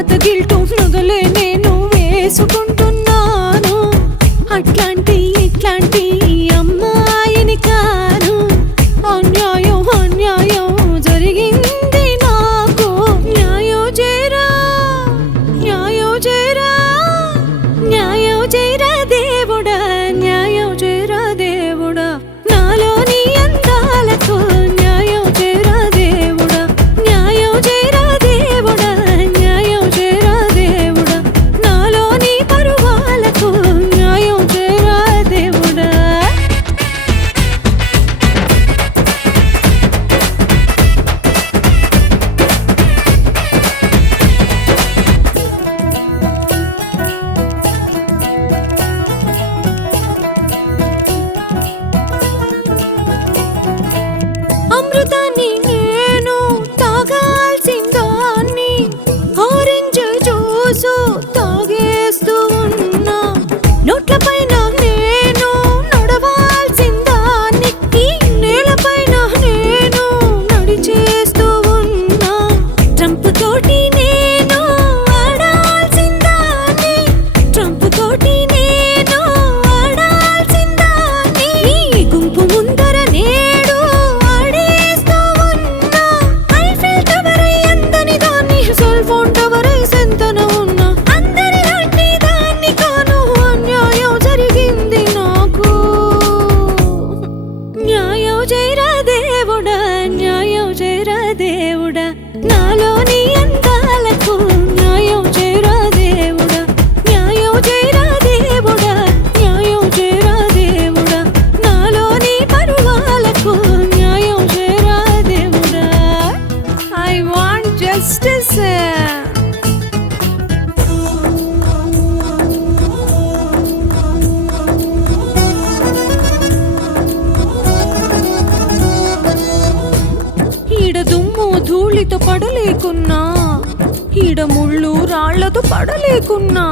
పాత గిల్టు మొదలే నేను వేసుకుంటున్నాను. అట్లాంటి ఇట్లాంటి అమ్మాయిని కాను. అన్యాయం అన్యాయం జరిగింది నాకు. న్యాయం చేరా న్యాయం చేరా న్యాయం చేరా దేవుడా, న్యాయం చేరా దేవుడా. నాలోని అందాలకు న్యాయం చేరా దేవుడా, న్యాయం చేరా దేవుడా, న్యాయం చేరా దేవుడా. నాలోని పరువాలకు న్యాయం చేరా దేవుడా. అమృతాన్ని నేను తాగాల్సిందాన్ని, ఆరెంజ్ జ్యూసు తాగేస్తూ ఉన్నా. నోట్ల పైన నేను నడవాల్సిందాన్ని, ఈ నేలపైన నేను నడిచేస్తూ ఉన్నా. ట్రంప్ తోటి నేను ఆడాల్సిందాన్ని, ట్రంప్ తోటి నేను ఆడాల్సిందాన్ని. ఈ గుంపు ముందర నేడు ఆడేస్తూ ఉన్నా. ఐఫిల్ టవర్ ఎంతని దాన్ని, సెల్ ఫోన్ టవర్ ఎంతన ఉన్నా. అందరిలాంటి దాన్ని కాను. అన్యాయం జరిగింది నాకు. న్యాయం చేరా దేవుడా, న్యాయం చేరా దేవుడా. నాలోని అందాలకు న్యాయం చేరా దేవుడా, న్యాయం చేరా దేవుడా, న్యాయం చేరా దేవుడా. నాలోని పరువాలకు న్యాయం చేరా దేవుడా. I want justice. ఈడ దుమ్ము ధూళితో పడలేకున్నా, ఈడ ముళ్ళు రాళ్లతో పడలేకున్నా,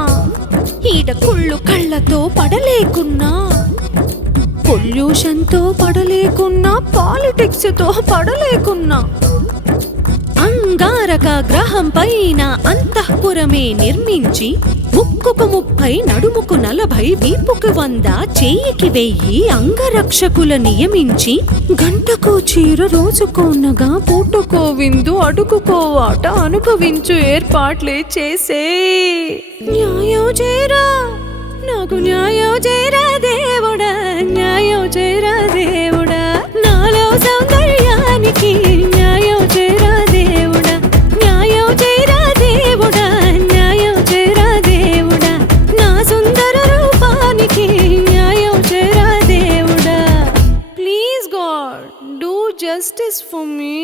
ఈడ కుళ్ళు కళ్ళతో పడలేకున్నా, పొల్యూషన్తో పడలేకున్నా, పాలిటిక్స్ తో పడలేకున్నా. అంగారక గ్రహం పైన అంతఃపురమే నిర్మించి, ముక్కుకు 30 నడుముకు 40 వీపుకు 100 చేయికి 1000 అంగరక్షకుల నియమించి, గంటకో చీర రోజుకోనగా పూటకో విందు అడుగుకో వాట అనుభవించు ఏర్పాట్లే చేసే. న్యాయం చేరా నాకు, న్యాయం చేరా దేవుడా, న్యాయం చేరా దేవుడా. నాలో సౌందర్యానికి న్యాయం చేరా దేవుడా, న్యాయం చేరా దేవుడా, న్యాయం చేరా దేవుడా. నా సుందర రూపానికి న్యాయం చేరా దేవుడా. Please God, do justice for me.